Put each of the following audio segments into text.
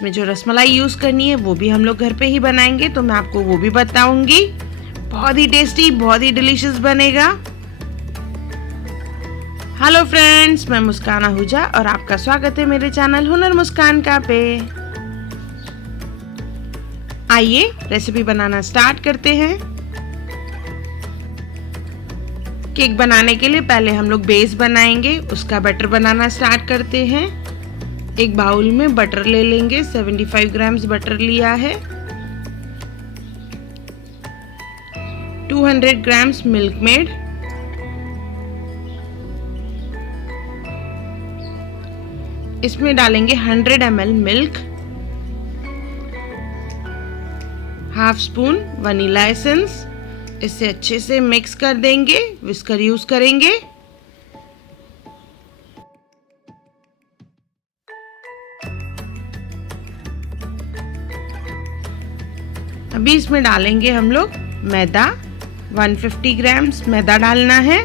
इसमें जो रसमलाई यूज़ करनी है वो भी हम लोग घर पे ही बनाएंगे, तो मैं आपको वो भी बताऊंगी। बहुत ही टेस्टी, बहुत ही डिलीशियस बनेगा। हेलो फ्रेंड्स, मैं मुस्कान आहूजा और आपका स्वागत है मेरे चैनल हुनर मुस्कान का पे। आइए रेसिपी बनाना स्टार्ट करते हैं। केक बनाने के लिए पहले हम लोग बेस बनाएंगे, उसका बैटर बनाना स्टार्ट करते हैं। एक बाउल में बटर ले लेंगे, 75 ग्राम्स बटर लिया है। 200 ग्राम्स मिल्क मेड, इसमें डालेंगे 100 ml milk, half spoon vanilla essence. इसे अच्छे से मिक्स कर देंगे, विस्कर यूज करेंगे। अभी इसमें डालेंगे हम लोग मैदा, 150 ग्राम्स मैदा डालना है।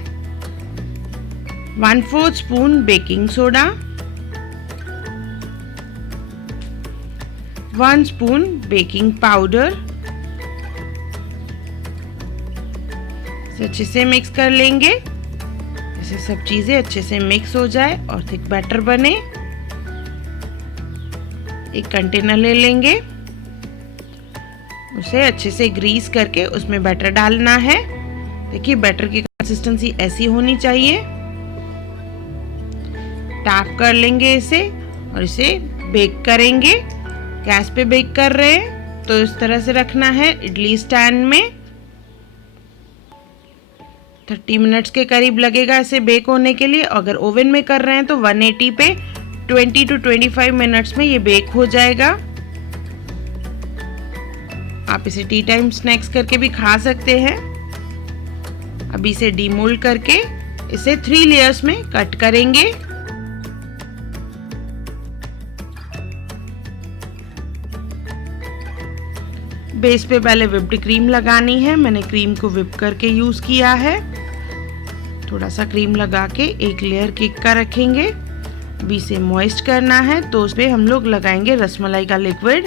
1/4 spoon baking soda, 1 spoon baking powder. इसे अच्छे से मिक्स कर लेंगे, ऐसे सब चीजें अच्छे से मिक्स हो जाए और थिक बैटर बने। एक कंटेनर ले लेंगे, उसे अच्छे से ग्रीस करके उसमें बैटर डालना है। देखिए बैटर की कंसिस्टेंसी ऐसी होनी चाहिए। टैप कर लेंगे इसे और इसे बेक करेंगे। गैस पे बेक कर रहे हैं तो इस तरह से रखना है इडली स्टैंड में। 30 मिनट्स के करीब लगेगा इसे बेक होने के लिए। अगर ओवन में कर रहे हैं तो 180 पे 20 to 25 मिनट्स में ये बेक हो जाएगा। आप इसे टी टाइम स्नैक्स करके भी खा सकते हैं। अभी इसे डीमोल्ड करके इसे 3 लेयर्स में कट करेंगे। बेस पे पहले व्हिप्ड क्रीम लगानी है। मैंने क्रीम को व्हिप करके यूज किया है। थोड़ा सा क्रीम लगा के एक लेयर केक का रखेंगे। अभी इसे मॉइस्ट करना है तो उस पे हम लोग लगाएंगे रसमलाई का लिक्विड।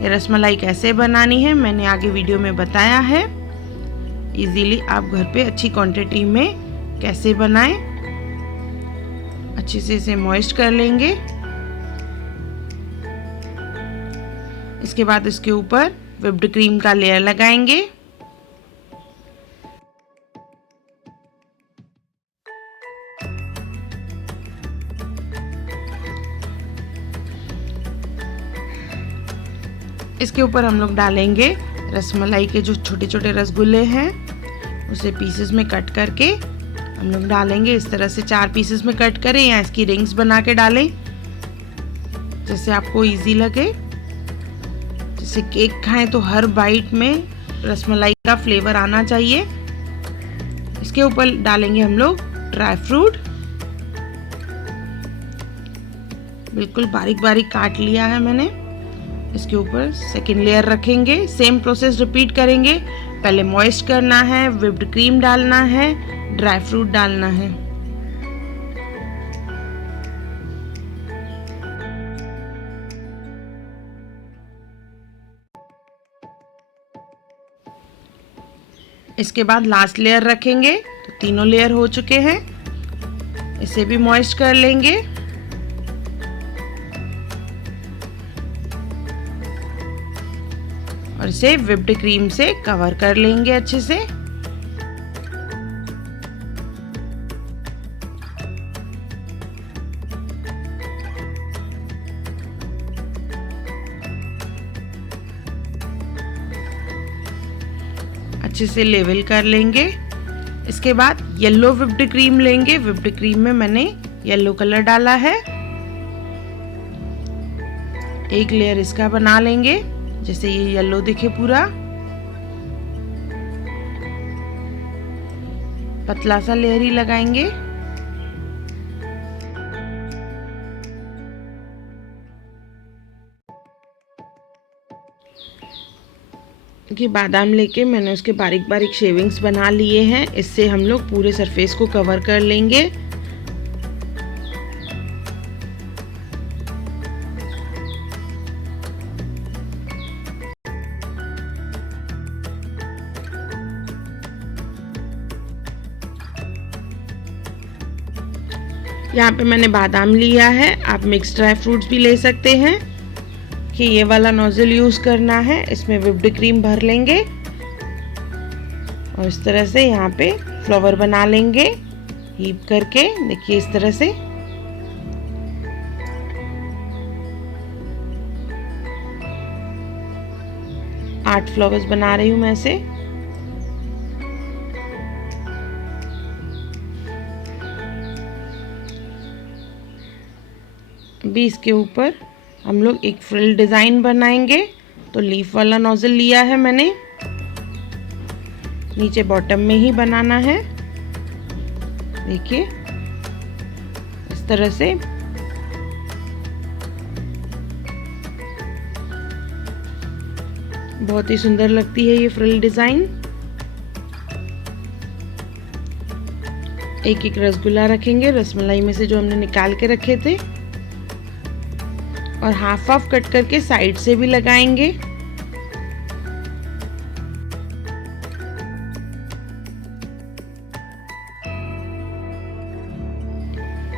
ये रसमलाई कैसे बनानी है मैंने आगे वीडियो में बताया है। इजीली आप घर पे अच्छी क्वांटिटी में कैसे बनाएं। अच्छे से इसे मॉइस्ट कर लेंगे। इसके बाद इसके ऊपर व्हिप्ड क्रीम का लेयर लगाएंगे। इसके ऊपर हम लोग डालेंगे रसमलाई के जो छोटे छोटे रसगुल्ले हैं, उसे पीसेस में कट करके हम लोग डालेंगे। इस तरह से 4 पीसेस में कट करें या इसकी रिंग्स बना के डालें, जैसे आपको इजी लगे। जैसे केक खाएं तो हर बाइट में रसमलाई का फ्लेवर आना चाहिए। इसके ऊपर डालेंगे हम लोग ड्राई फ्रूट, बिल्कुल बारीक बारीक काट लिया है मैंने। इसके ऊपर सेकेंड लेयर रखेंगे। सेम प्रोसेस रिपीट करेंगे। पहले मॉइस्ट करना है, व्हिप्ड क्रीम डालना है, ड्राई फ्रूट डालना है। इसके बाद लास्ट लेयर रखेंगे। तो तीनों लेयर हो चुके हैं। इसे भी मॉइस्ट कर लेंगे। और इसे व्हिप्ड क्रीम से कवर कर लेंगे अच्छे से। अच्छे से लेवल कर लेंगे। इसके बाद येलो व्हिप्ड क्रीम लेंगे। व्हिप्ड क्रीम में मैंने येलो कलर डाला है। एक लेयर इसका बना लेंगे, जैसे ये येलो दिखे पूरा। पतला सा लेयर ही लगाएंगे। कि बादाम लेके मैंने उसके बारीक बारीक शेविंग्स बना लिए हैं। इससे हम लोग पूरे सरफेस को कवर कर लेंगे। यहाँ पे मैंने बादाम लिया है, आप मिक्स ड्राई फ्रूट्स भी ले सकते हैं। कि ये वाला नोजल यूज़ करना है, इसमें व्हिप्ड क्रीम भर लेंगे और इस तरह से यहाँ पे फ्लावर बना लेंगे हीप करके। देखिए इस तरह से। आठ फ्लावर्स बना रही हूँ मैं से। अभी इसके ऊपर हम लोग एक फ्रिल डिज़ाइन बनाएंगे। तो लीफ वाला नोजल लिया है मैंने, नीचे बॉटम में ही बनाना है। देखिए इस तरह से। बहुत ही सुंदर लगती है ये फ्रिल डिज़ाइन। एक एक रसगुल्ला रखेंगे रसमलाई में से जो हमने निकाल के रखे थे, और हाफ हाफ कट करके साइड से भी लगाएंगे।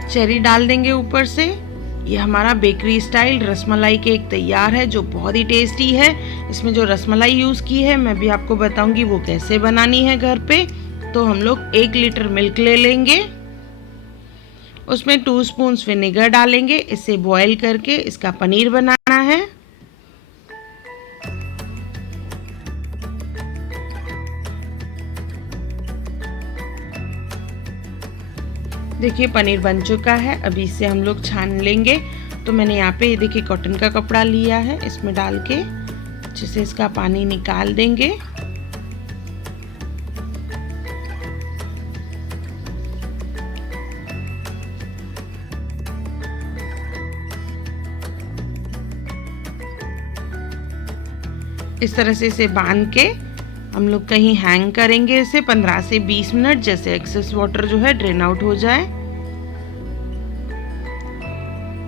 चेरी डाल देंगे ऊपर से। ये हमारा बेकरी स्टाइल रसमलाई केक तैयार है, जो बहुत ही टेस्टी है। इसमें जो रसमलाई यूज़ की है मैं भी आपको बताऊंगी वो कैसे बनानी है घर पे। तो हम लोग 1 लीटर मिल्क ले लेंगे, उसमें 2 स्पून्स विनेगर डालेंगे। इसे बॉईल करके इसका पनीर बनाना है। देखिए पनीर बन चुका है। अभी इसे हम लोग छान लेंगे। तो मैंने यहाँ पे देखिए कॉटन का कपड़ा लिया है, इसमें डाल के अच्छे से इसका पानी निकाल देंगे। इस तरह से इसे बांध के हम लोग कहीं हैंग करेंगे इसे 15 से 20 मिनट, जैसे एक्सेस वाटर जो है ड्रेन आउट हो जाए।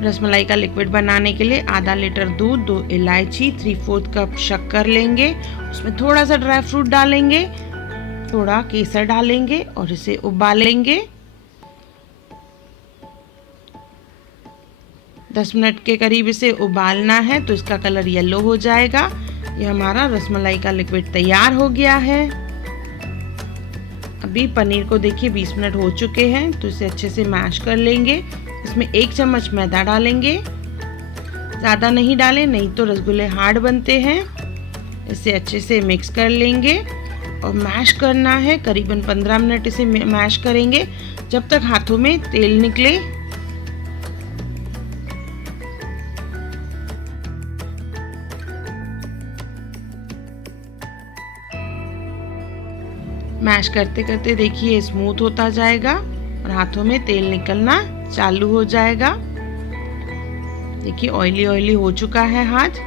रसमलाई का लिक्विड बनाने के लिए आधा लीटर दूध, 2 इलायची, 3/4 कप शक्कर लेंगे। उसमें थोड़ा सा ड्राई फ्रूट डालेंगे, थोड़ा केसर डालेंगे और इसे उबालेंगे। 10 मिनट के करीब इसे उबालना है, तो इसका कलर येलो हो जाएगा। ये हमारा रसमलाई का लिक्विड तैयार हो गया है। अभी पनीर को देखिए 20 मिनट हो चुके हैं, तो इसे अच्छे से मैश कर लेंगे। इसमें 1 चम्मच मैदा डालेंगे, ज़्यादा नहीं डालें नहीं तो रसगुल्ले हार्ड बनते हैं। इसे अच्छे से मिक्स कर लेंगे और मैश करना है। करीबन 15 मिनट इसे मैश करेंगे जब तक हाथों में तेल निकले। मैश करते करते देखिए स्मूथ होता जाएगा और हाथों में तेल निकलना चालू हो जाएगा। देखिए ऑयली ऑयली हो चुका है हाथ।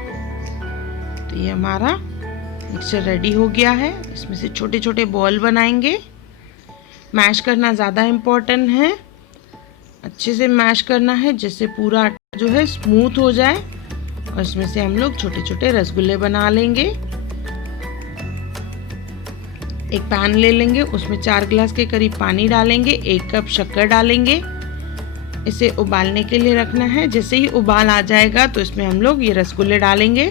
तो ये हमारा मिक्सचर रेडी हो गया है। इसमें से छोटे छोटे बॉल बनाएंगे। मैश करना ज़्यादा इम्पोर्टेंट है, अच्छे से मैश करना है जिससे पूरा आटा जो है स्मूथ हो जाए। और इसमें से हम लोग छोटे छोटे रसगुल्ले बना लेंगे। एक पैन ले लेंगे, उसमें 4 गिलास के करीब पानी डालेंगे, 1 कप शक्कर डालेंगे। इसे उबालने के लिए रखना है। जैसे ही उबाल आ जाएगा तो इसमें हम लोग ये रसगुल्ले डालेंगे।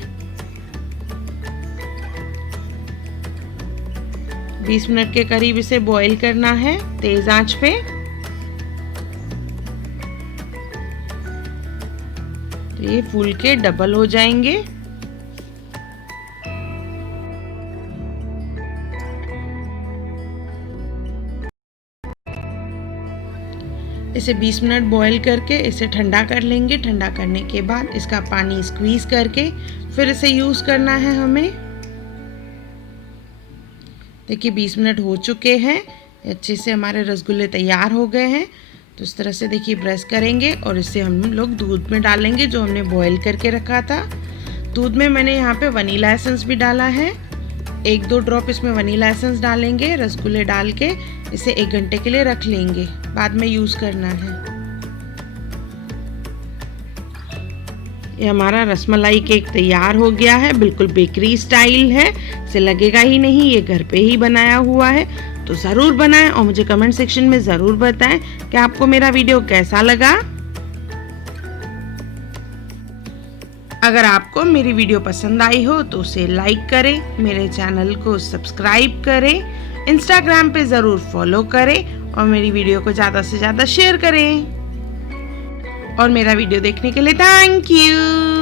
20 मिनट के करीब इसे बॉईल करना है तेज आंच पे। तो ये फूल के डबल हो जाएंगे। इसे 20 मिनट बॉईल करके इसे ठंडा कर लेंगे। ठंडा करने के बाद इसका पानी स्क्वीज करके फिर इसे यूज़ करना है हमें। देखिए 20 मिनट हो चुके हैं, अच्छे से हमारे रसगुल्ले तैयार हो गए हैं। तो इस तरह से देखिए ब्रश करेंगे और इसे हम लोग दूध में डालेंगे जो हमने बॉईल करके रखा था। दूध में मैंने यहाँ पे वनीला एसेंस भी डाला है। 1-2 ड्रॉप इसमें वनीला एसेंस डालेंगे। रसगुल्ले डाल के इसे 1 घंटे के लिए रख लेंगे, बाद में यूज़ करना है। ये हमारा रसमलाई केक तैयार हो गया है। बिल्कुल बेकरी स्टाइल है, इसे लगेगा ही नहीं ये घर पे ही बनाया हुआ है। तो ज़रूर बनाएं और मुझे कमेंट सेक्शन में ज़रूर बताएं कि आपको मेरा वीडियो कैसा लगा। अगर आपको मेरी वीडियो पसंद आई हो तो उसे लाइक करें, मेरे चैनल को सब्सक्राइब करें, इंस्टाग्राम पे ज़रूर फॉलो करें और मेरी वीडियो को ज़्यादा से ज़्यादा शेयर करें। और मेरा वीडियो देखने के लिए थैंक यू।